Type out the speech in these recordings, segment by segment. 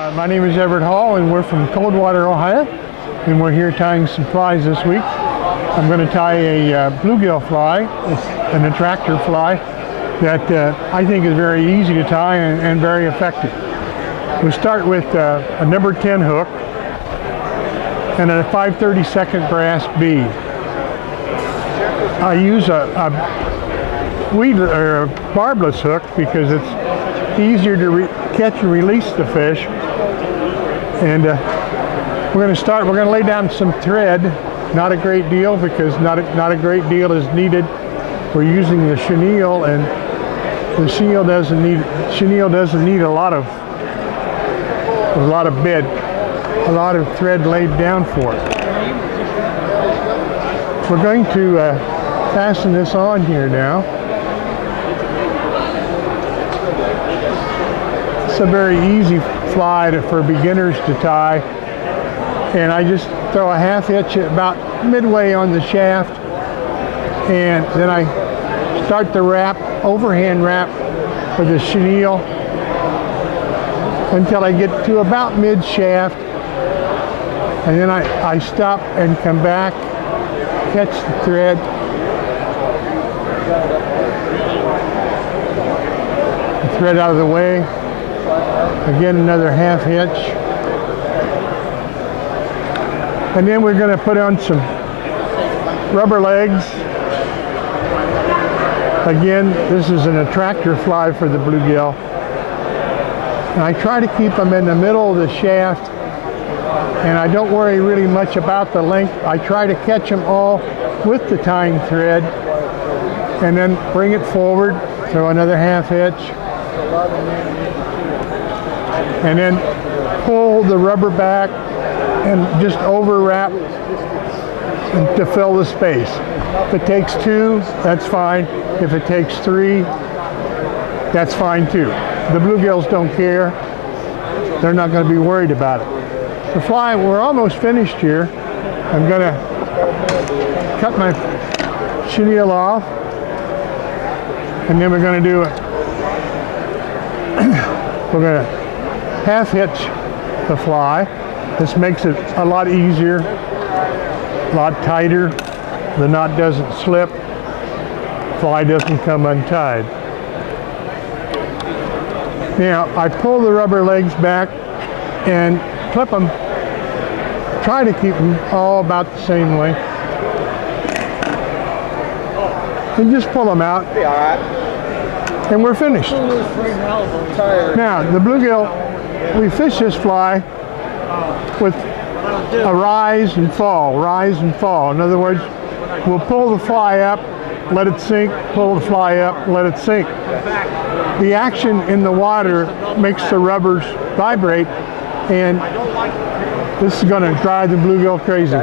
My name is Everett Hall, and we're from Coldwater, Ohio, and we're here tying some flies this week. I'm going to tie a bluegill fly, an attractor fly, that I think is very easy to tie and very effective. We start with a number 10 hook and a 5/32 brass bead. I use a barbless hook because it's easier to catch and release the fish. And we're going to lay down some thread, not a great deal because not a great deal is needed. We're using the chenille, and the chenille doesn't need a lot of thread laid down for it. We're going to fasten this on here now. It's a very easy fly for beginners to tie, and I just throw a half hitch about midway on the shaft, and then I start the wrap, overhand wrap with the chenille until I get to about mid shaft, and then I stop and come back, catch the thread, out of the way. Again, another half hitch. And then we're going to put on some rubber legs. Again, this is an attractor fly for the bluegill. And I try to keep them in the middle of the shaft, and I don't worry really much about the length. I try to catch them all with the tying thread and then bring it forward, throw another half hitch, and then pull the rubber back and just over wrap to fill the space. If it takes 2, that's fine. If it takes 3, that's fine too. The bluegills don't care. They're not going to be worried about it. The fly, we're almost finished here. I'm going to cut my chenille off, and then we're going to do we're going to half hitch the fly. This makes it a lot easier, a lot tighter. The knot doesn't slip, fly doesn't come untied. Now I pull the rubber legs back and clip them. Try to keep them all about the same length. And just pull them out. Be all right. And we're finished. Now, the bluegill, we fish this fly with a rise and fall, rise and fall. In other words, we'll pull the fly up, let it sink, pull the fly up, let it sink. The action in the water makes the rubbers vibrate, and this is going to drive the bluegill crazy.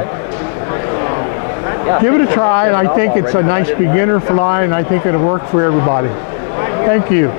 Give it a try, and I think it's a nice beginner fly, and I think it'll work for everybody. Thank you.